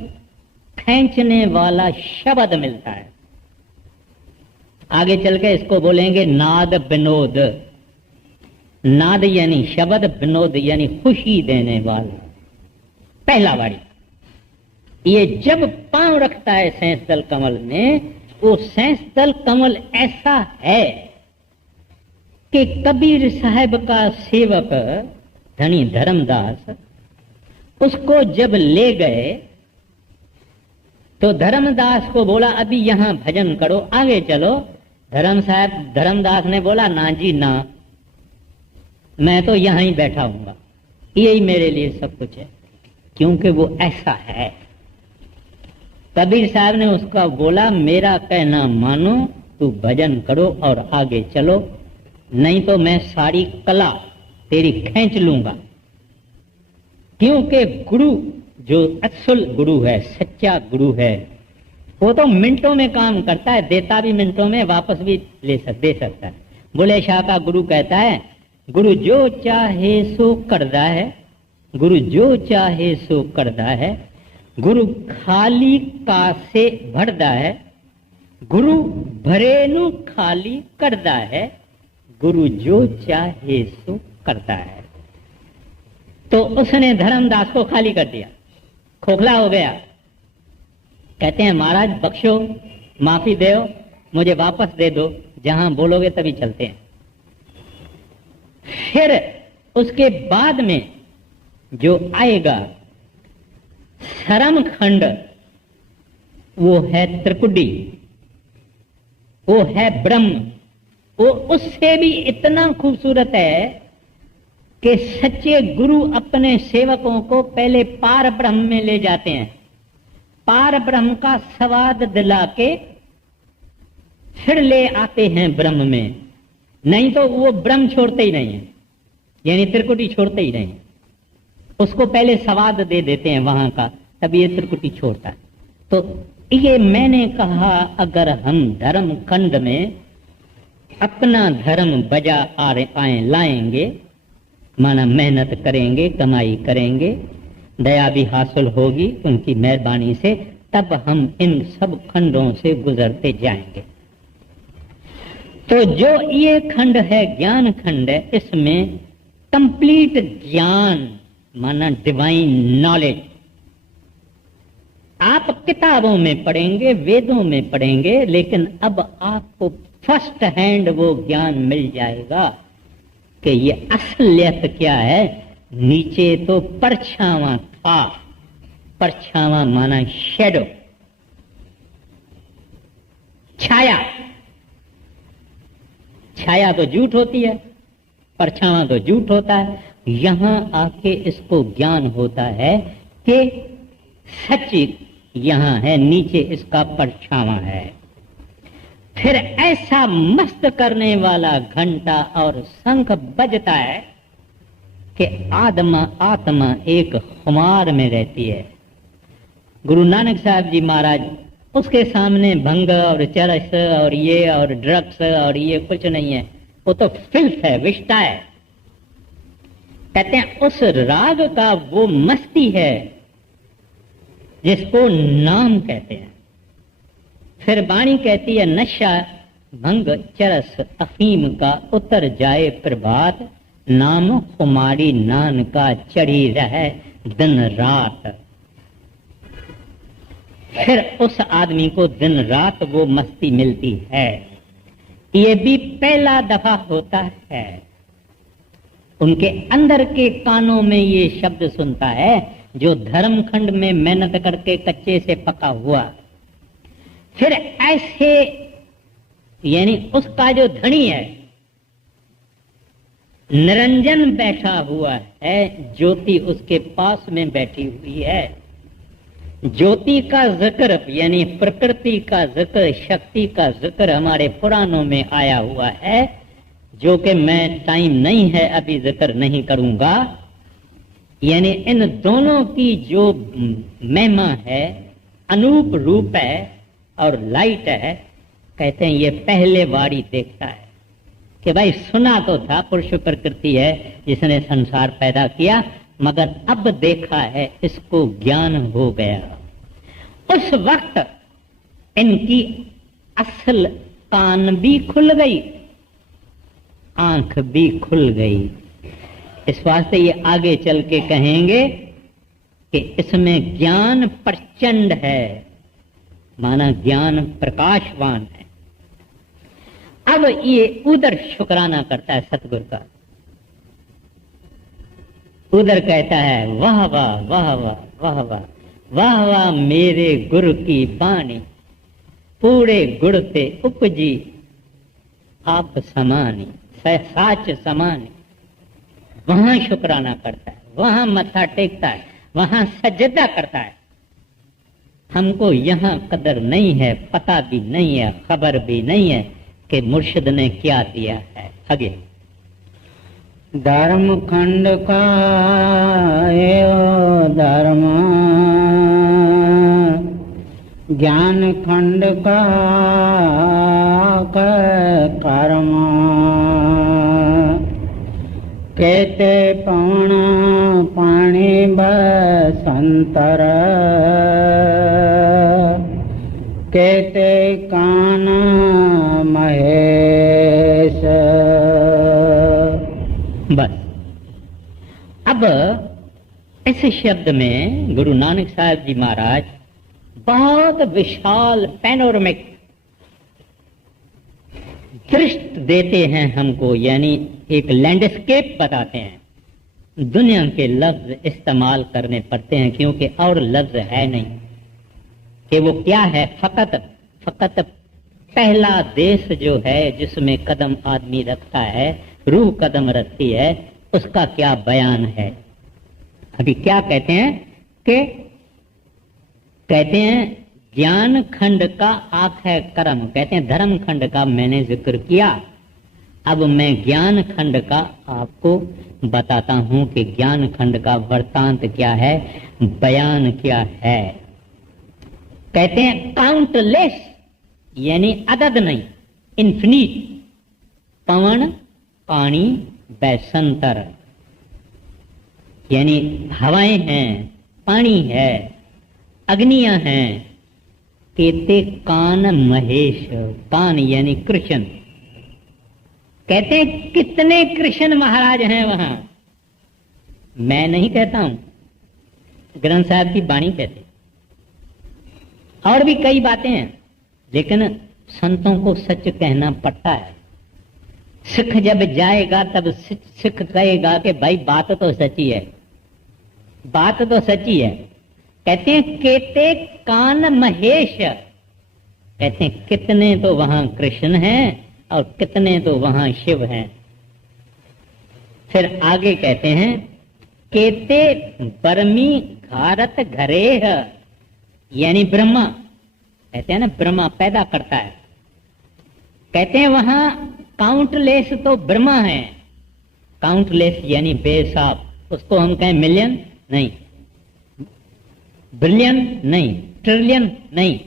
खींचने वाला शब्द मिलता है। आगे चल के इसको बोलेंगे नाद विनोद। नाद यानी शब्द, विनोद यानी खुशी देने वाला, पहला वाड़ी। ये जब पांव रखता है सेंस दल कमल में, वो सेंस दल कमल ऐसा है कि कबीर साहब का सेवक धनी धर्मदास उसको जब ले गए तो धर्मदास को बोला अभी यहां भजन करो, आगे चलो। धर्मदास ने बोला ना जी ना, मैं तो यहां ही बैठा हूंगा, यही मेरे लिए सब कुछ है, क्योंकि वो ऐसा है। कबीर साहब ने उसका बोला मेरा कहना मानो, तू भजन करो और आगे चलो, नहीं तो मैं सारी कला तेरी खींच लूंगा। क्योंकि गुरु जो असल गुरु है, सच्चा गुरु है, वो तो मिनटों में काम करता है, देता भी मिनटों में, वापस भी दे सकता है। बुले शाह का गुरु कहता है गुरु जो चाहे सो करदा है, गुरु जो चाहे सो करदा है, गुरु खाली कासे भरदा है, गुरु भरेनु खाली करदा है, गुरु जो चाहे सो करता है। तो उसने धर्मदास को खाली कर दिया, खोखला हो गया। कहते हैं महाराज बख्शो, माफी दो, मुझे वापस दे दो, जहां बोलोगे तभी चलते हैं। फिर उसके बाद में जो आएगा सरम खंड, वो है त्रिकुटी, वो है ब्रह्म, वो उससे भी इतना खूबसूरत है कि सच्चे गुरु अपने सेवकों को पहले पार ब्रह्म में ले जाते हैं, पार ब्रह्म का स्वाद दिला के फिर ले आते हैं ब्रह्म में। नहीं तो वो ब्रह्म छोड़ते ही नहीं है, यानी त्रिकुटी छोड़ते ही नहीं, उसको पहले स्वाद दे देते हैं वहां का, तब ये त्रिकुटी छोड़ता है। तो ये मैंने कहा अगर हम धर्म खंड में अपना धर्म बजा आए लाएंगे, माना मेहनत करेंगे, कमाई करेंगे, दया भी हासिल होगी उनकी मेहरबानी से, तब हम इन सब खंडों से गुजरते जाएंगे। तो जो ये खंड है ज्ञान खंड है, इसमें कंप्लीट ज्ञान माना डिवाइन नॉलेज आप किताबों में पढ़ेंगे, वेदों में पढ़ेंगे, लेकिन अब आपको फर्स्ट हैंड वो ज्ञान मिल जाएगा कि ये असलियत क्या है। नीचे तो परछावा था, परछावा माना शैडो, छाया, छाया तो झूठ होती है, परछावा तो झूठ होता है। यहां आके इसको ज्ञान होता है कि सच यहां है, नीचे इसका परछावा है। फिर ऐसा मस्त करने वाला घंटा और शंख बजता है कि आत्मा एक खुमार में रहती है। गुरु नानक साहब जी महाराज, उसके सामने भंग और चरस और ये और ड्रग्स और ये कुछ नहीं है, वो तो फिल्थ है, विष्टा है। कहते हैं उस राग का वो मस्ती है जिसको नाम कहते हैं। फिर वाणी कहती है नशा भंग चरस अफीम का उतर जाए प्रभात, नाम खुमारी नान का चढ़ी रहे दिन रात। फिर उस आदमी को दिन रात वो मस्ती मिलती है। ये भी पहला दफा होता है, उनके अंदर के कानों में ये शब्द सुनता है जो धर्मखंड में मेहनत करके कच्चे से पका हुआ। फिर ऐसे यानी उसका जो धनी है, निरंजन बैठा हुआ है, ज्योति उसके पास में बैठी हुई है। ज्योति का जिक्र यानी प्रकृति का जिक्र, शक्ति का जिक्र हमारे पुराणों में आया हुआ है, जो कि मैं टाइम नहीं है अभी जिक्र नहीं करूंगा। यानी इन दोनों की जो महिमा है, अनूप रूप है और लाइट है। कहते हैं ये पहले बारी देखता है कि भाई सुना तो था पुरुष प्रकृति है जिसने संसार पैदा किया, मगर अब देखा है, इसको ज्ञान हो गया। उस वक्त इनकी असल कान भी खुल गई, आंख भी खुल गई। इस वास्ते ये आगे चल के कहेंगे कि इसमें ज्ञान प्रचंड है, माना ज्ञान प्रकाशवान है। अब ये उधर शुक्राना करता है सतगुरु का, उधर कहता है वाह वाह वाह वाह वाह वाह वाह वाह मेरे गुरु की बाणी, पूरे गुड़ ते उपजी आप समानी, साच समानी। वहां शुक्राना करता है, वहां मत्था टेकता है, वहां सजदा करता है। हमको यहाँ कदर नहीं है, पता भी नहीं है, खबर भी नहीं है कि मुर्शिद ने क्या दिया है। आगे धर्म खंड का एवं धर्म, ज्ञान खंड का कर्म, कहते पवन पानी बसंतर, कहते कान महेश। बस अब इस शब्द में गुरु नानक साहब जी महाराज बहुत विशाल पैनोरमिक दृष्टि देते हैं हमको, यानी एक लैंडस्केप बताते हैं। दुनिया के लफ्ज इस्तेमाल करने पड़ते हैं क्योंकि और लफ्ज है नहीं कि वो क्या है। फकत पहला देश जो है जिसमें कदम आदमी रखता है, रूह कदम रखती है, उसका क्या बयान है। अभी क्या कहते हैं कि कहते हैं ज्ञान खंड का आंख है कर्म, कहते हैं धर्म खंड का मैंने जिक्र किया। अब मैं ज्ञान खंड का आपको बताता हूं कि ज्ञान खंड का वृत्तांत क्या है, बयान क्या है। कहते हैं काउंटलेस, यानी अदद नहीं, इन्फिनिट। पवन पानी बैसंतर, यानी हवाएं हैं, पानी है, अग्नियां हैं। कहते कान महेश, कान यानी कृष्ण। कहते हैं कितने कृष्ण महाराज हैं वहां, मैं नहीं कहता हूं, ग्रंथ साहब की वाणी कहते। और भी कई बातें हैं, लेकिन संतों को सच कहना पड़ता है। सिख जब जाएगा तब सिख कहेगा कि भाई बात तो सच्ची है, बात तो सच्ची है। कहते हैं केते कान महेश, कहते हैं कितने तो वहां कृष्ण हैं और कितने तो वहां शिव हैं। फिर आगे कहते हैं केते बर्मी घारत घरेह, यानी ब्रह्मा। कहते हैं ना ब्रह्मा पैदा करता है। कहते हैं वहां काउंटलेस तो ब्रह्मा है, काउंटलेस यानी बेसाब। उसको हम कहें मिलियन नहीं, बिलियन नहीं, ट्रिलियन नहीं,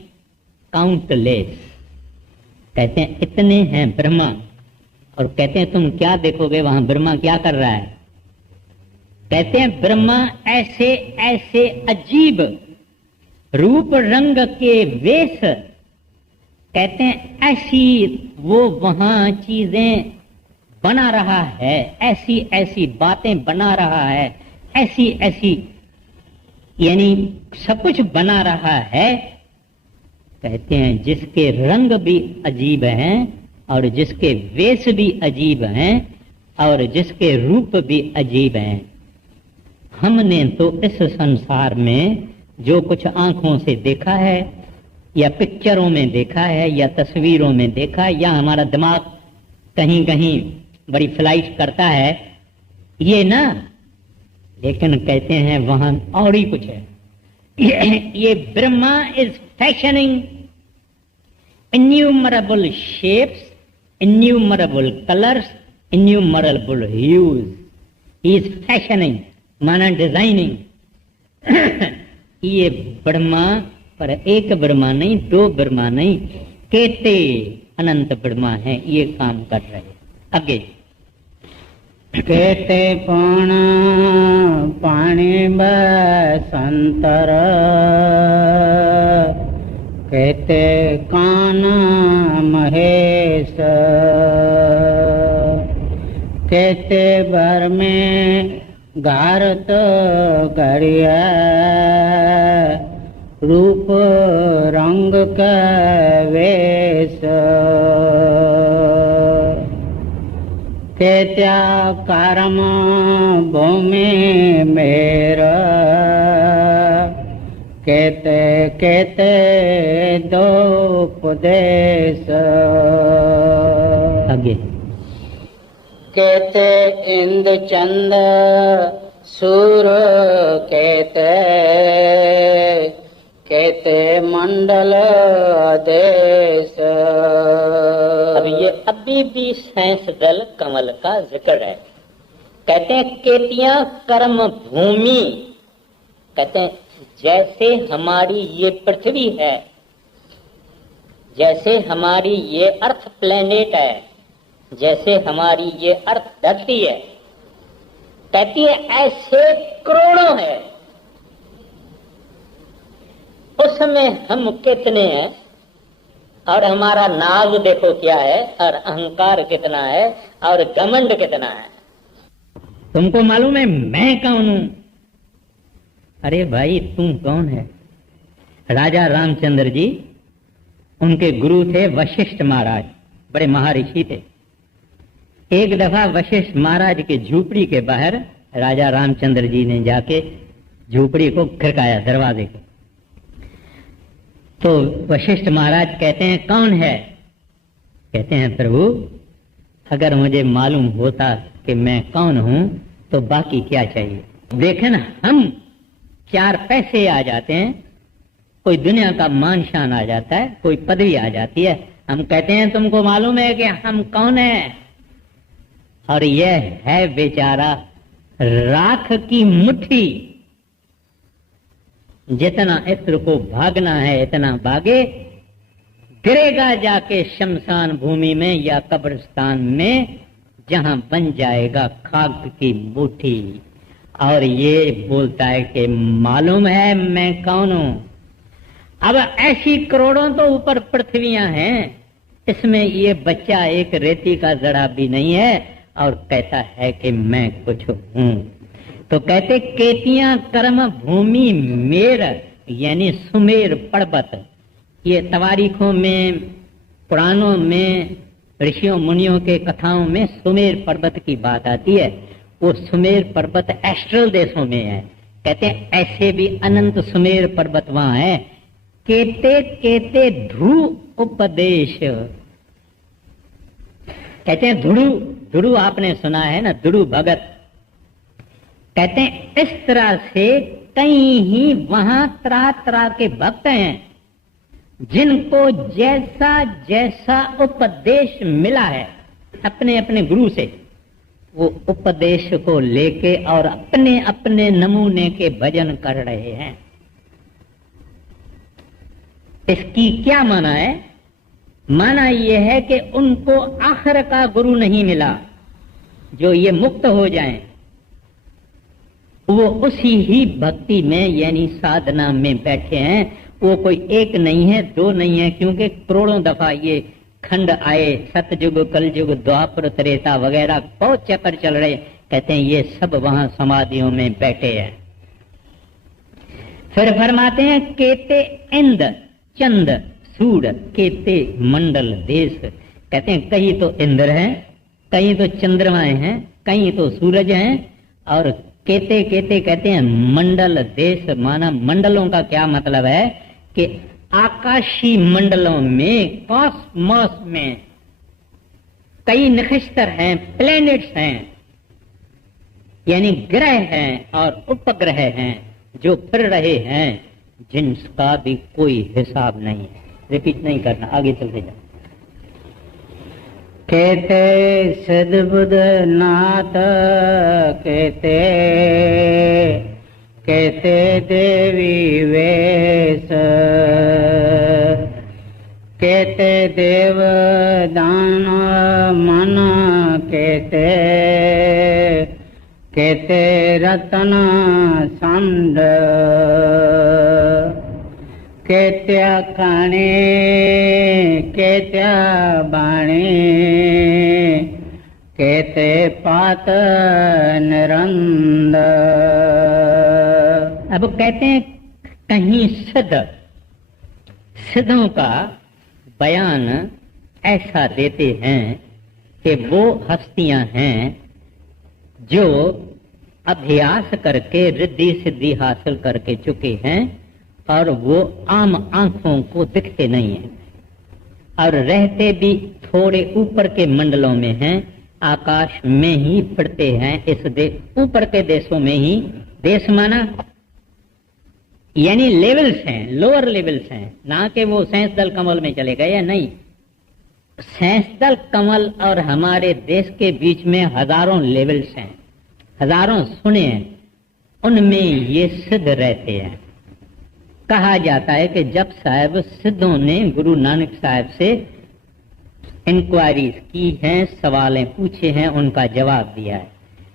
काउंटलेस। कहते हैं इतने हैं ब्रह्मा। और कहते हैं तुम क्या देखोगे वहां ब्रह्मा क्या कर रहा है। कहते हैं ब्रह्मा ऐसे ऐसे अजीब रूप रंग के वेश, कहते हैं ऐसी वो वहां चीजें बना रहा है, ऐसी ऐसी बातें बना रहा है, ऐसी ऐसी यानी सब कुछ बना रहा है। कहते हैं जिसके रंग भी अजीब हैं और जिसके वेश भी अजीब हैं और जिसके रूप भी अजीब हैं। हमने तो इस संसार में जो कुछ आंखों से देखा है या पिक्चरों में देखा है या तस्वीरों में देखा है या हमारा दिमाग कहीं कहीं बड़ी फ्लाइट करता है, ये ना, लेकिन कहते हैं वहां और ही कुछ है। ये Brahma is fashioning innumerable shapes, innumerable colors, innumerable hues. He is fashioning, माना डिजाइनिंग। ये ब्रह्मा, पर एक ब्रह्मा नहीं, दो ब्रह्मा नहीं, केते अनंत ब्रह्मा है, ये काम कर रहे हैं। आगे कहते पानी बसंतर, कहते कान महेश, कहते भर में घारत घड़िया रूप रंग का वेश केत्या कर्म भूमि मेरा केते केते दो उपदेश आगे केते इंद चंद सूर केते केते मंडल देश। अब ये अभी भी सैंस दल कमल का जिक्र है। कहते हैं केतियां कर्म भूमि, कहते हैं जैसे हमारी ये पृथ्वी है, जैसे हमारी ये अर्थ प्लेनेट है, जैसे हमारी ये अर्थ धरती है, कहती है ऐसे करोड़ों है, उसमें हम कितने हैं और हमारा नाग देखो क्या है और अहंकार कितना है और घमंड कितना है। तुमको मालूम है मैं कौन हूं? अरे भाई तुम कौन है? राजा रामचंद्र जी, उनके गुरु थे वशिष्ठ महाराज, बड़े महर्षि थे। एक दफा वशिष्ठ महाराज के झूपड़ी के बाहर राजा रामचंद्र जी ने जाके झूपड़ी को खड़काया, दरवाजे को। तो वशिष्ठ महाराज कहते हैं कौन है? कहते हैं प्रभु अगर मुझे मालूम होता कि मैं कौन हूं तो बाकी क्या चाहिए। देखें ना, हम 4 पैसे आ जाते हैं, कोई दुनिया का मान शान आ जाता है, कोई पदवी आ जाती है, हम कहते हैं तुमको मालूम है कि हम कौन है? और यह है बेचारा राख की मुट्ठी, जितना इत्र को भागना है इतना भागे, गिरेगा जाके शमशान भूमि में या कब्रिस्तान में, जहां बन जाएगा खाक की मुट्ठी। और ये बोलता है कि मालूम है मैं कौन हूं। अब ऐसी करोड़ों तो ऊपर पृथ्वियां हैं, इसमें ये बच्चा एक रेती का जरा भी नहीं है और कहता है कि मैं कुछ हूं। तो कहते केतियां कर्म भूमि मेर, यानी सुमेर पर्वत। ये तवारीखों में, पुराणों में, ऋषियों मुनियों के कथाओं में सुमेर पर्वत की बात आती है। वो सुमेर पर्वत एस्ट्रल देशों में है। कहते हैं ऐसे भी अनंत सुमेर पर्वत वहां है। केते केते ध्रुव उपदेश, कहते हैं ध्रुव आपने सुना है ना, ध्रुव भगत। कहते हैं इस तरह से कई ही वहां तरह तरह के भक्त हैं जिनको जैसा जैसा उपदेश मिला है अपने अपने गुरु से, वो उपदेश को लेके और अपने अपने नमूने के भजन कर रहे हैं। इसकी क्या माना है? माना यह है कि उनको आखिर का गुरु नहीं मिला जो ये मुक्त हो जाएं, वो उसी ही भक्ति में यानी साधना में बैठे हैं। वो कोई एक नहीं है, 2 नहीं है, क्योंकि करोड़ों दफा ये खंड आए, सतयुग, कलयुग, द्वापर, त्रेता वगैरह बहुत चक्कर चल रहे। कहते हैं ये सब वहां समाधियों में बैठे हैं। फिर फरमाते हैं केते इंद चंद सूर केते मंडल देश। कहते हैं कहीं तो इंद्र हैं, कहीं तो चंद्रमाएं हैं, कहीं तो सूरज हैं, और केते केते कहते हैं मंडल देश। माना मंडलों का क्या मतलब है कि आकाशीय मंडलों में, कॉस्मॉस में कई नक्षत्र हैं, प्लैनेट्स हैं, यानी ग्रह हैं और उपग्रह हैं जो फिर रहे हैं, जिनका भी कोई हिसाब नहीं है। रिपीट नहीं करना, आगे चलते जाओ। कहते सद्बुद्ध नाथ कहते कहते देवी वेश कहते देव दान मन कहते कहते रतन संड केत्या खाणे केत्या बाणे केते कहते पात निरंद। अब कहते हैं कहीं सिद्धों का बयान ऐसा देते हैं कि वो हस्तियां हैं जो अभ्यास करके रिद्धि सिद्धि हासिल करके चुके हैं और वो आम आंखों को दिखते नहीं हैं और रहते भी थोड़े ऊपर के मंडलों में हैं, आकाश में ही फिरते हैं। इस ऊपर के देशों में ही, देश माना यानी लेवल्स हैं, लोअर लेवल्स हैं, ना कि वो सैंसदल कमल में चले गए या नहीं। सैंसदल कमल और हमारे देश के बीच में हजारों लेवल्स हैं, हजारों सुने हैं, उनमें ये सिद्ध रहते हैं। कहा जाता है कि जब साहब सिद्धों ने गुरु नानक साहब से इंक्वायरीज की हैं, सवालें पूछे हैं, उनका जवाब दिया है।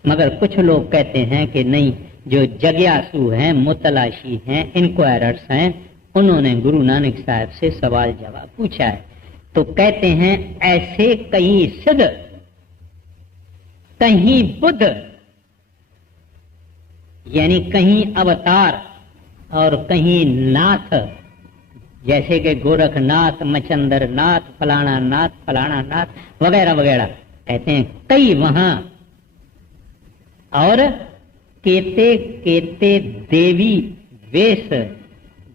मगर कुछ लोग कहते हैं कि नहीं, जो जग्यासु हैं, मुतलाशी हैं, इंक्वायरर्स हैं, उन्होंने गुरु नानक साहब से सवाल जवाब पूछा है। तो कहते हैं ऐसे कहीं सिद्ध, कहीं बुद्ध, यानी कहीं अवतार और कहीं नाथ, जैसे कि गोरखनाथ, मचंदर नाथ, फलाना नाथ वगैरह वगैरह, कहते हैं कई वहां। और केते केते देवी वेश,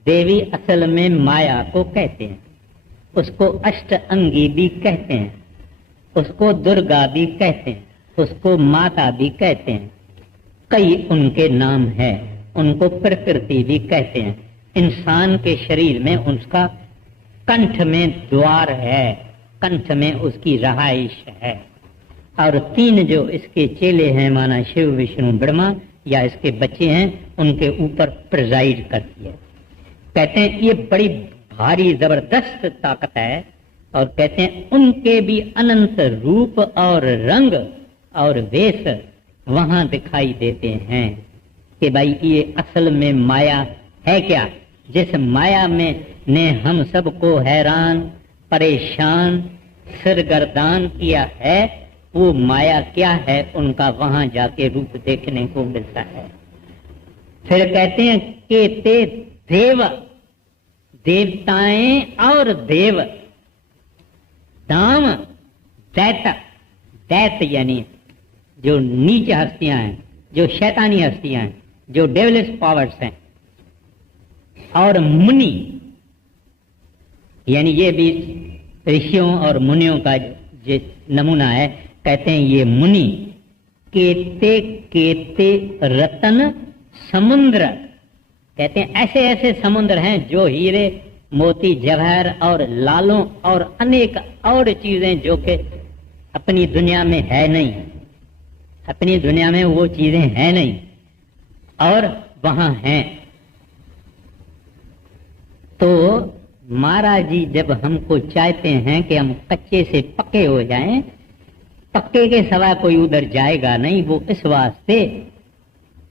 देवी असल में माया को कहते हैं, उसको अष्ट अंगी भी कहते हैं, उसको दुर्गा भी कहते हैं, उसको माता भी कहते हैं, कई उनके नाम है। उनको प्रकृति भी कहते हैं। इंसान के शरीर में उसका कंठ में द्वार है, कंठ में उसकी रहाइश है। और तीन जो इसके चेले हैं, माना शिव विष्णु ब्रह्मा या इसके बच्चे हैं, उनके ऊपर प्रिजाइड करती है। कहते हैं ये बड़ी भारी जबरदस्त ताकत है। और कहते हैं उनके भी अनंत रूप और रंग और वेश वहां दिखाई देते हैं कि भाई ये असल में माया है क्या। जिस माया में ने हम सबको हैरान, परेशान, सिरगर्दान किया है, वो माया क्या है, उनका वहां जाके रूप देखने को मिलता है। फिर कहते हैं कि ते देव, देवताएं और देव, दाम, दैत यानी जो नीच हस्तियां हैं, जो शैतानी हस्तियां हैं, जो डेविलिश पावर्स हैं, और मुनि, यानी ये भी ऋषियों और मुनियों का जो नमूना है। कहते हैं ये मुनि केते केते रतन समुद्र, कहते हैं ऐसे ऐसे समुद्र हैं जो हीरे मोती जवाहर और लालों और अनेक और चीजें जो कि अपनी दुनिया में है नहीं, अपनी दुनिया में वो चीजें हैं नहीं और वहां हैं। तो महाराज जी जब हमको चाहते हैं कि हम कच्चे से पक्के हो जाएं, पक्के के सिवा कोई उधर जाएगा नहीं, वो इस वास्ते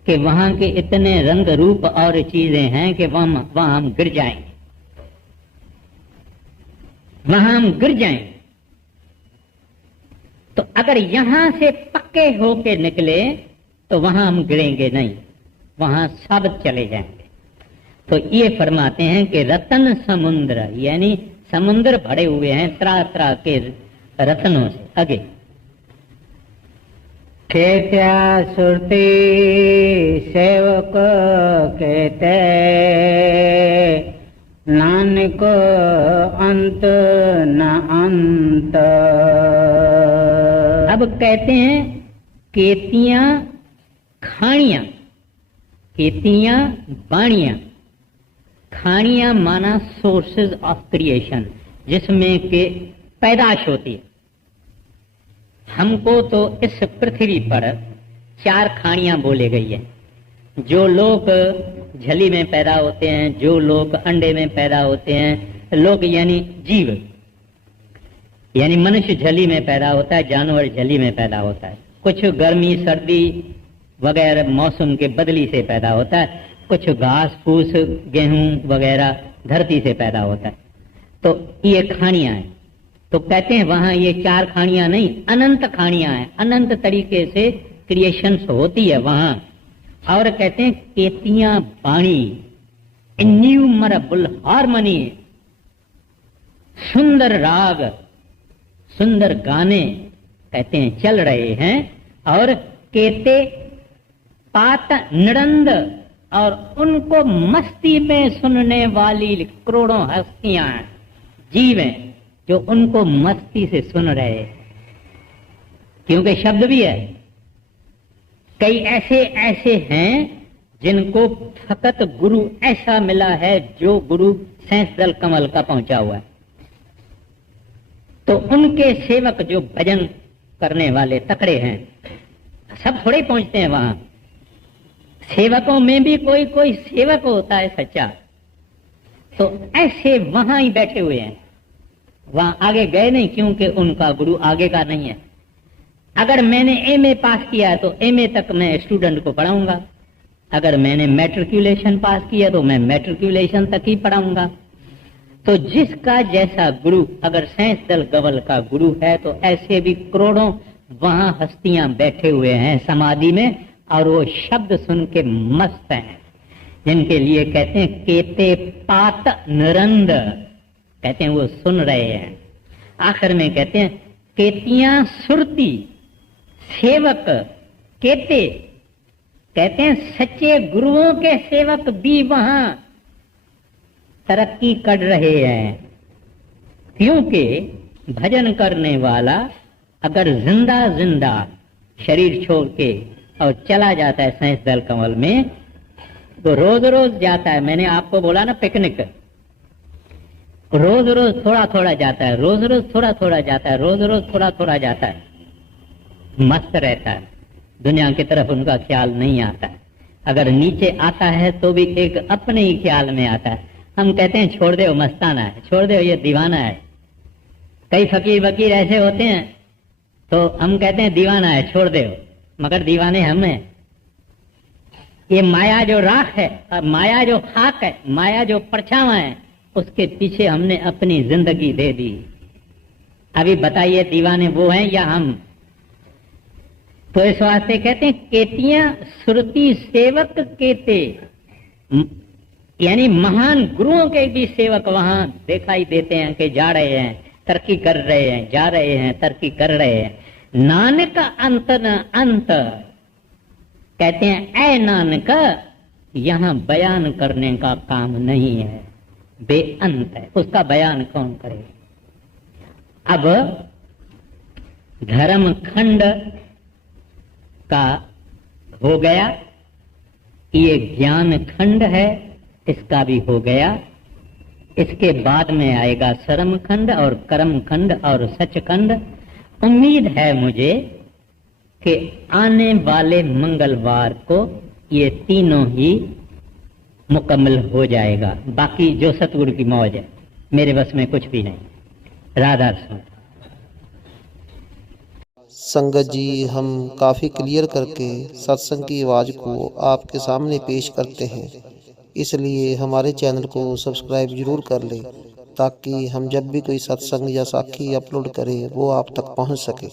कि वहां के इतने रंग रूप और चीजें हैं कि वहां हम गिर जाएंगे, वहां हम गिर जाएंगे। तो अगर यहां से पक्के होके निकले तो वहां हम गिरेंगे नहीं, वहां साबित चले जाएंगे। तो ये फरमाते हैं कि रतन समुद्र, यानी समुद्र भरे हुए हैं तरह तरह के रत्नों से। आगे केत्या सुरती सेवक कहते नानक अंत न अंत। अब कहते हैं केतियां खाणियां, केतियां बाणियां। खाणियां माना सोर्सेज ऑफ क्रिएशन, जिसमें के पैदाश होती है। हमको तो इस पृथ्वी पर 4 खाणियां बोले गई है। जो लोग झली में पैदा होते हैं, जो लोग अंडे में पैदा होते हैं, लोग यानी जीव, यानी मनुष्य झली में पैदा होता है, जानवर झली में पैदा होता है। कुछ गर्मी सर्दी वगैरह मौसम के बदली से पैदा होता है, कुछ घास फूस गेहूं वगैरह धरती से पैदा होता है। तो ये खाणियां हैं। तो कहते हैं वहां ये 4 खानियां नहीं, अनंत खानियां हैं, अनंत तरीके से क्रिएशंस होती है वहां। और कहते हैं केतियां बाणी, इन्यूमरेबल हार्मनी, सुंदर राग, सुंदर गाने कहते हैं चल रहे हैं। और केते पात निरंद, और उनको मस्ती में सुनने वाली करोड़ों हस्तियां जीव हैं जो उनको मस्ती से सुन रहे हैं, क्योंकि शब्द भी है। कई ऐसे ऐसे हैं जिनको फकत गुरु ऐसा मिला है जो गुरु सैंस दल कमल का पहुंचा हुआ है। तो उनके सेवक जो भजन करने वाले तकड़े हैं, सब थोड़े पहुंचते हैं वहां। सेवकों में भी कोई कोई सेवक होता है सच्चा। तो ऐसे वहां ही बैठे हुए हैं, वहां आगे गए नहीं, क्योंकि उनका गुरु आगे का नहीं है। अगर मैंने एमए पास किया तो एमए तक मैं स्टूडेंट को पढ़ाऊंगा, अगर मैंने मैट्रिकुलेशन पास किया तो मैं मैट्रिकुलेशन तक ही पढ़ाऊंगा। तो जिसका जैसा गुरु, अगर सैंस दल गवल का गुरु है तो ऐसे भी करोड़ों वहां हस्तियां बैठे हुए हैं समाधि में, और वो शब्द सुन के मस्त हैं, जिनके लिए कहते हैं केते पात निरंद, कहते हैं वो सुन रहे हैं। आखिर में कहते हैं केतियां सुरती सेवक केते, कहते हैं सच्चे गुरुओं के सेवक भी वहां तरक्की कर रहे हैं। क्योंकि भजन करने वाला अगर जिंदा जिंदा शरीर छोड़ के और चला जाता है सैंस दल कमल में, तो रोज रोज जाता है। मैंने आपको बोला ना पिकनिक, रोज रोज थोड़ा थोड़ा जाता है, रोज रोज थोड़ा थोड़ा जाता है, रोज रोज थोड़ा थोड़ा जाता है, मस्त रहता है, दुनिया की तरफ उनका ख्याल नहीं आता है। अगर नीचे आता है तो भी एक अपने ही ख्याल में आता है। हम कहते हैं छोड़ दो मस्ताना है, छोड़ दो ये दीवाना है। कई फकीर वकीर ऐसे होते हैं तो हम कहते हैं दीवाना है, छोड़ दो, मगर दीवाने हम हैं। ये माया जो राख है, माया जो खाक है, माया जो परछावा है, उसके पीछे हमने अपनी जिंदगी दे दी। अभी बताइए दीवाने वो हैं या हम? तो इस वास्ते कहते हैं केतियां सुरती सेवक केते, यानी महान गुरुओं के भी सेवक वहां दिखाई देते हैं कि जा रहे हैं, तरक्की कर रहे हैं, जा रहे हैं, तरक्की कर रहे हैं। नानक अंत न अंत, कहते हैं ऐ नानक यहां बयान करने का काम नहीं है, बेअंत है, उसका बयान कौन करे। अब धर्म खंड का हो गया, ये ज्ञान खंड है, इसका भी हो गया। इसके बाद में आएगा श्रम खंड और कर्म खंड और सच खंड। उम्मीद है मुझे कि आने वाले मंगलवार को ये तीनों ही मुकम्मल हो जाएगा। बाकी जो सतगुरु की मौज है, मेरे बस में कुछ भी नहीं। राधा स्वामी। संगत जी, हम काफ़ी क्लियर करके सत्संग की आवाज़ को आपके सामने पेश करते हैं, इसलिए हमारे चैनल को सब्सक्राइब जरूर कर लें ताकि हम जब भी कोई सत्संग या साखी अपलोड करें वो आप तक पहुंच सके।